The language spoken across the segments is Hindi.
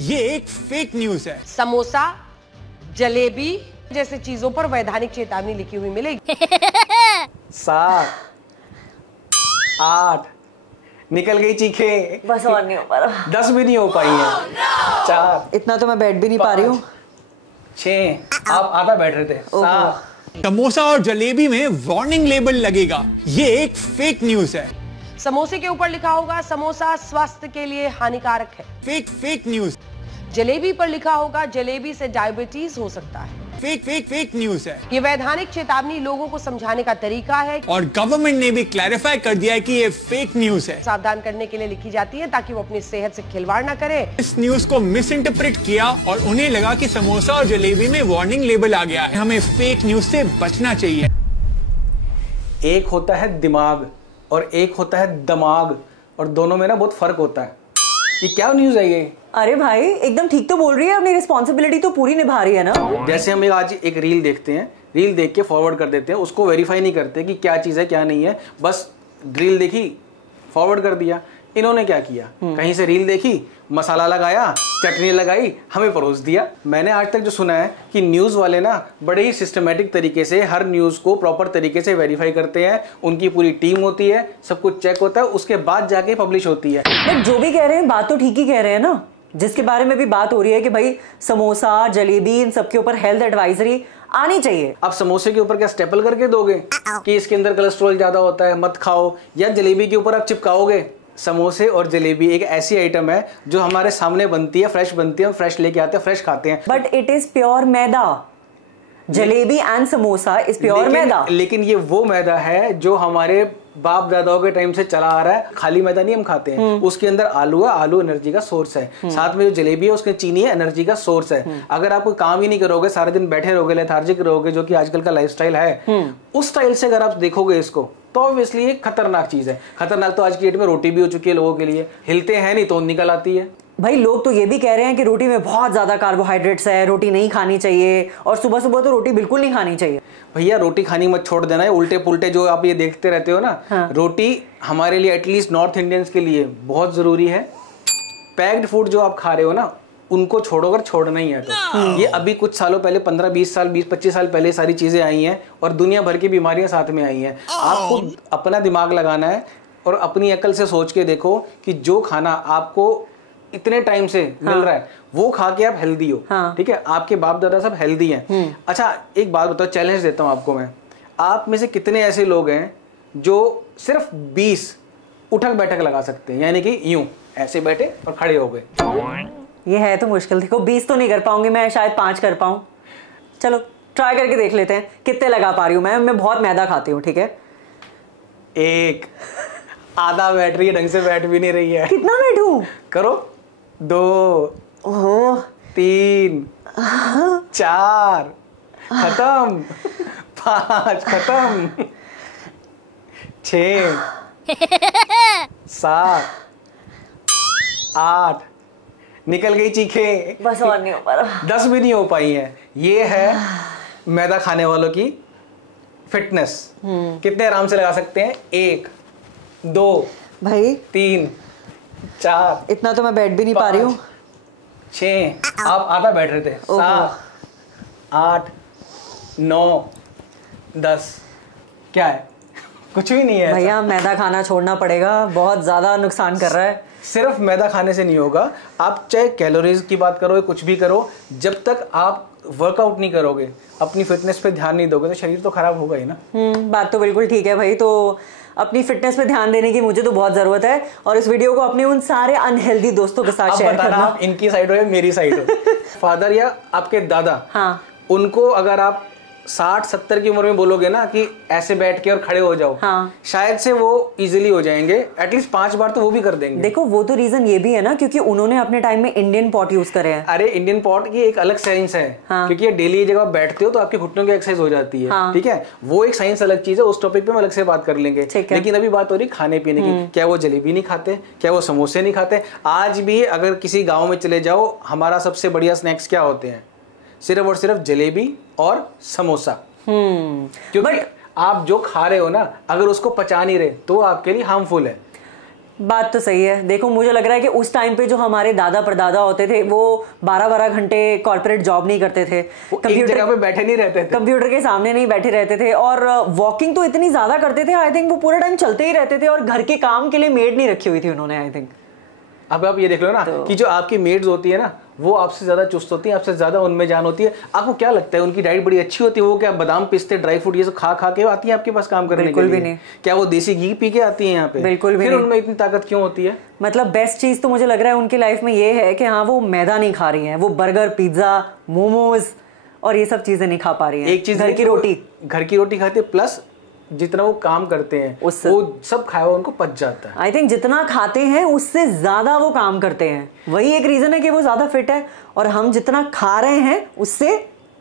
ये एक फेक न्यूज है। समोसा, जलेबी जैसे चीजों पर वैधानिक चेतावनी लिखी हुई मिलेगी। 7 8 निकल गई चीखे। बस और नहीं हो पा रहा। 10 भी नहीं हो पाई है। 4 इतना तो मैं बैठ भी नहीं पा रही हूँ। 6 आप आधा बैठ रहे थे। 7 समोसा और जलेबी में वार्निंग लेबल लगेगा। ये एक फेक न्यूज है। समोसे के ऊपर लिखा होगा समोसा स्वास्थ्य के लिए हानिकारक है। Fake news. जलेबी पर लिखा होगा जलेबी से डायबिटीज हो सकता है। फेक न्यूज है। ये वैधानिक चेतावनी लोगों को समझाने का तरीका है और गवर्नमेंट ने भी क्लैरिफाई कर दिया है कि ये फेक न्यूज है। सावधान करने के लिए लिखी जाती है ताकि वो अपनी सेहत से खिलवाड़ ना करे। इस न्यूज को मिस इंटरप्रेट किया और उन्हें लगा कि समोसा और जलेबी में वार्निंग लेबल आ गया है। हमें फेक न्यूज से बचना चाहिए। एक होता है दिमाग और एक होता है दमाग, और दोनों में ना बहुत फर्क होता है। ये क्या न्यूज है ये? अरे भाई एकदम ठीक तो बोल रही है, अपनी रिस्पॉन्सिबिलिटी तो पूरी निभा रही है ना। जैसे हम आज एक रील देखते हैं, रील देख के फॉरवर्ड कर देते हैं, उसको वेरीफाई नहीं करते कि क्या चीज़ है क्या नहीं है, बस रील देखी फॉरवर्ड कर दिया। इन्होंने क्या किया, कहीं से रील देखी, मसाला लगाया, चटनी लगाई, हमें परोस दिया। मैंने आज तक जो सुना है कि न्यूज़ वाले ना बड़े ही सिस्टमेटिक तरीके से हर न्यूज़ को प्रॉपर तरीके से वेरीफाई करते हैं। उनकी पूरी टीम होती है, सब कुछ चेक होता है, उसके बाद जाके पब्लिश होती है। बट जो भी कह रहे हैं बात तो ठीक ही कह रहे हैं ना। जिसके बारे में भी बात हो रही है कि भाई समोसा, जलेबी, इन सबके ऊपर हेल्थ एडवाइजरी आनी चाहिए। आप समोसे के ऊपर क्या स्टेपल करके दोगे कि इसके अंदर कोलेस्ट्रॉल ज्यादा होता है मत खाओ, या जलेबी के ऊपर आप चिपकाओगे? समोसे और जलेबी एक ऐसी आइटम है जो हमारे सामने बनती है, फ्रेश बनती है, फ्रेश लेके आते हैं, फ्रेश खाते हैं। But it is pure maida. Jalebi and samosa is pure maida. लेकिन ये वो मैदा है जो हमारे बाप दादाओं के टाइम से चला आ रहा है। खाली मैदा नहीं हम खाते हैं, उसके अंदर आलू है, आलू एनर्जी का सोर्स है। साथ में जो जलेबी है उसके चीनी है, एनर्जी का सोर्स है। अगर आप कोई काम ही नहीं करोगे, सारा दिन बैठे रहोगे, लेथार्जिक रहोगे, जो कि आजकल का लाइफस्टाइल है, उस स्टाइल से अगर आप देखोगे इसको, तो ऑब्वियसली ये खतरनाक चीज है। खतरनाक तो आज की डेट में रोटी भी हो चुकी है लोगों के लिए। हिलते हैं नहीं तो निकल आती है। भाई लोग तो ये भी कह रहे हैं कि रोटी में बहुत ज्यादा कार्बोहाइड्रेट्स है, रोटी नहीं खानी चाहिए, और सुबह सुबह तो रोटी बिल्कुल नहीं खानी चाहिए। भैया रोटी खानी मत छोड़ देना है। उल्टे पुल्टे जो आप ये देखते रहते हो ना, रोटी हमारे लिए एटलीस्ट नॉर्थ इंडियंस के लिए बहुत जरूरी है। पैक्ड फूड जो आप खा रहे हो ना, उनको छोड़ो, अगर छोड़ना ही है तो। ये अभी कुछ सालों पहले 15-20 साल 20-25 साल पहले सारी चीजें आई हैं और दुनिया भर की बीमारियां साथ में आई हैं। आपको अपना दिमाग लगाना है और अपनी अकल से सोच के देखो कि जो खाना आपको इतने टाइम से मिल रहा है वो खा के आप हेल्दी हो। ठीक है, आपके बाप दादा सब हेल्दी हैं। अच्छा एक बात बताओ, चैलेंज देता हूँ आपको मैं, आप में से कितने ऐसे लोग हैं जो सिर्फ 20 उठक बैठक लगा सकते हैं, यानी कि यूं ऐसे बैठे और खड़े हो गए? ये है तो मुश्किल। देखो 20 तो नहीं कर पाऊंगी मैं, शायद 5 कर पाऊं। चलो ट्राई करके देख लेते हैं कितने लगा पा रही हूँ। मैं बहुत मैदा खाती हूँ। ठीक है, 1 आधा बैठ रही है, ढंग से बैठ भी नहीं रही है। कितना बैठूं? करो 2 3 4 खत्म, 5 खत्म, 6 7 8 निकल गई चीखे। बस और नहीं हो पा रहा। 10 भी नहीं हो पाई है। ये है मैदा खाने वालों की फिटनेस। कितने आराम से लगा सकते हैं? 1 2 भाई 3 4 इतना तो मैं बैठ भी नहीं पा रही हूँ। 6 आप आधा बैठ रहे थे। 7 8 9 10 क्या है? कुछ भी नहीं है। भैया मैदा खाना छोड़ना पड़ेगा, बहुत ज्यादा नुकसान कर रहा है। सिर्फ मैदा खाने से नहीं होगा। आप चाहे कैलोरीज की बात करो, कुछ भी करो, जब तक आप वर्कआउट नहीं करोगे, अपनी फिटनेस पे ध्यान नहीं दोगे, तो शरीर तो खराब होगा ही ना। बात तो बिल्कुल ठीक है भाई। तो अपनी फिटनेस पे ध्यान देने की मुझे तो बहुत जरूरत है, और इस वीडियो को अपने उन सारे अनहेल्दी दोस्तों के साथ शेयर करना। आप इनकी साइड हो या मेरी साइड हो। फादर या आपके दादा, उनको अगर आप 60-70 की उम्र में बोलोगे ना कि ऐसे बैठ के और खड़े हो जाओ, शायद से वो इजीली हो जाएंगे। एटलीस्ट 5 बार तो वो भी कर देंगे। देखो वो तो रीजन ये भी है ना, क्योंकि उन्होंने अपने टाइम में इंडियन पॉट यूज करे हैं। अरे इंडियन पॉट की एक अलग साइंस है। क्योंकि ये डेली जब आप बैठते हो तो आपके घुटनों की एक्सरसाइज हो जाती है। ठीक है, वो एक साइंस अलग चीज है, उस टॉपिक पे हम अलग से बात कर लेंगे। लेकिन अभी बात हो रही खाने पीने की। क्या वो जलेबी नहीं खाते? क्या वो समोसे नहीं खाते? आज भी अगर किसी गाँव में चले जाओ, हमारा सबसे बढ़िया स्नैक्स क्या होते हैं? सिर्फ और सिर्फ जलेबी और समोसा। क्योंकि आप जो खा रहे हो ना, अगर उसको पचा नहीं रहे तो आपके लिए हार्मफुल है। बात तो सही है। देखो मुझे लग रहा है कि उस टाइम पे जो हमारे दादा परदादा होते थे वो 12-12 घंटे कॉर्पोरेट जॉब नहीं करते थे, कंप्यूटर पे बैठे नहीं रहते थे, कंप्यूटर के सामने नहीं बैठे रहते थे, और वॉकिंग तो इतनी ज्यादा करते थे। आई थिंक वो पूरा टाइम चलते ही रहते थे, और घर के काम के लिए मेड नहीं रखी हुई थी उन्होंने। आई थिंक अब आप ये देख लो ना कि जो आपकी मेड्स होती है ना वो आपसे ज्यादा चुस्त होती है, आपसे ज्यादा उनमें जान होती है। आपको क्या लगता है उनकी डाइट बड़ी अच्छी होती है? वो क्या बादाम पिस्ते ड्राई फ्रूट ये सब खा खा के आती है आपके पास काम करने के लिए? भी नहीं। क्या वो देसी घी पी के आती है यहाँ पे? बिल्कुल भी फिर नहीं। उनमें इतनी ताकत क्यों होती है? मतलब बेस्ट चीज तो मुझे लग रहा है उनकी लाइफ में ये है कि हाँ वो मैदा नहीं खा रही हैं, वो बर्गर पिज्जा मोमोज और ये सब चीजें नहीं खा पा रही हैं। एक चीज घर की रोटी खाती है, प्लस जितना वो काम करते हैं वो सब खाया हुआ उनको पच जाता है। आई थिंक जितना खाते हैं उससे ज्यादा वो काम करते हैं, वही एक रीजन है कि वो ज्यादा फिट है, और हम जितना खा रहे हैं उससे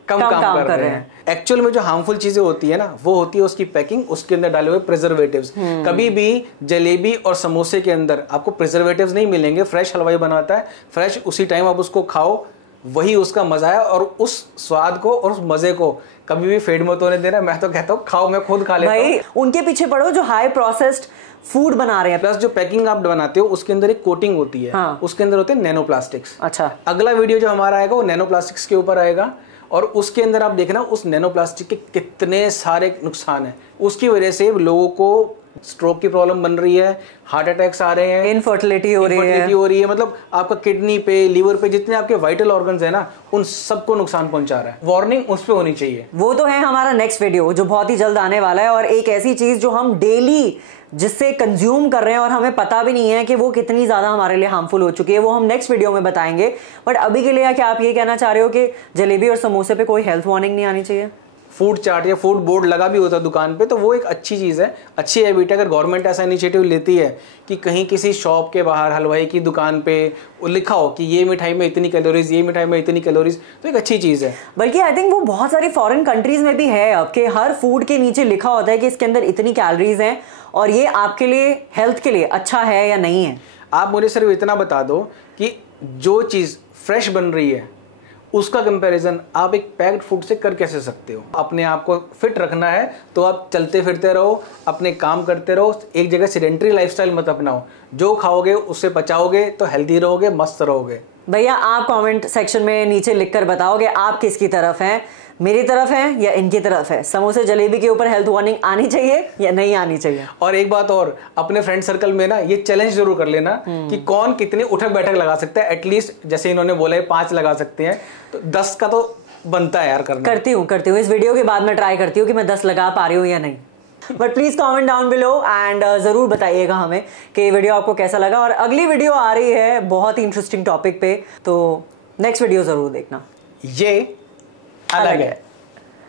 कम काम कर रहे हैं। एक्चुअल में जो हार्मफुल चीजें होती है ना वो होती है उसकी पैकिंग, उसके अंदर डाले हुए प्रिजर्वेटिव्स। कभी भी जलेबी और समोसे के अंदर आपको प्रिजर्वेटिव्स नहीं मिलेंगे। फ्रेश हलवाई बनाता है, फ्रेश उसी टाइम आप उसको खाओ, वही उसका मजा है, और उस स्वाद को और उस मजे को कभी भी फेड मत होने देना। मैं तो कहता हूँ खाओ, मैं खुद खा लेता हूँ। भाई उनके पीछे पड़ो जो हाई प्रोसेस्ड फूड बना रहे हैं। प्लस जो पैकिंग आप बनाते हो उसके अंदर एक कोटिंग होती है। हाँ। उसके अंदर होते हैं नैनो प्लास्टिक्स। अच्छा, अगला वीडियो जो हमारा आएगा वो नैनो प्लास्टिक्स के ऊपर आएगा, और उसके अंदर आप देखना उस नैनो प्लास्टिक के कितने सारे नुकसान है। उसकी वजह से लोगों को स्ट्रोक की प्रॉब्लम बन रही है, हार्ट अटैक्स आ रहे हैं, इनफर्टिलिटी हो रही है। मतलब आपका किडनी पे, लीवर पे, जितने आपके वाइटल ऑर्गन्स है ना उन सबको नुकसान पहुंचा रहा है। वार्निंग उस पे होनी चाहिए। वो तो है हमारा नेक्स्ट वीडियो जो बहुत ही जल्द आने वाला है, और एक ऐसी चीज जो हम डेली जिससे कंज्यूम कर रहे हैं और हमें पता भी नहीं है कि वो कितनी ज्यादा हमारे लिए हार्मफुल हो चुकी है, वो हम नेक्स्ट वीडियो में बताएंगे। बट अभी के लिए क्या आप ये कहना चाह रहे हो कि जलेबी और समोसे पे कोई हेल्थ वार्निंग नहीं आनी चाहिए? फूड चार्ट या फूड बोर्ड लगा भी होता है दुकान पे तो वो एक अच्छी चीज़ है, अच्छी हैबिट है। अगर गवर्नमेंट ऐसा इनिशिएटिव लेती है कि कहीं किसी शॉप के बाहर हलवाई की दुकान पे लिखा हो कि ये मिठाई में इतनी कैलोरीज, ये मिठाई में इतनी कैलोरीज, तो एक अच्छी चीज़ है। बल्कि आई थिंक वो बहुत सारी फॉरेन कंट्रीज में भी है अब कि हर फूड के नीचे लिखा होता है कि इसके अंदर इतनी कैलोरीज हैं और ये आपके लिए हेल्थ के लिए अच्छा है या नहीं है। आप मुझे सिर्फ इतना बता दो कि जो चीज़ फ्रेश बन रही है उसका कंपैरिजन आप एक पैक्ड फूड से कर कैसे सकते हो? अपने आप को फिट रखना है तो आप चलते फिरते रहो, अपने काम करते रहो, एक जगह सेडेंटरी लाइफस्टाइल मत अपनाओ। जो खाओगे उससे पचाओगे तो हेल्दी रहोगे, मस्त रहोगे। भैया आप कमेंट सेक्शन में नीचे लिखकर बताओगे आप किसकी तरफ हैं, मेरी तरफ है या इनकी तरफ है? समोसे जलेबी के ऊपर हेल्थ वार्निंग आनी चाहिए या नहीं आनी चाहिए? और एक बात और, अपने फ्रेंड सर्कल में ना ये चैलेंज जरूर कर लेना कि कौन कितने उठक बैठक लगा सकता है। एटलीस्ट जैसे इन्होंने बोला है 5 लगा सकते हैं, तो 10 का तो बनता है यार करना। करती हूँ इस वीडियो के बाद मैं ट्राई करती हूँ कि मैं 10 लगा पा रही हूँ या नहीं। But please comment down below and जरूर बताइएगा हमें कि ये वीडियो आपको कैसा लगा। और अगली वीडियो आ रही है बहुत ही इंटरेस्टिंग टॉपिक पे, तो नेक्स्ट वीडियो जरूर देखना। ये अलग है।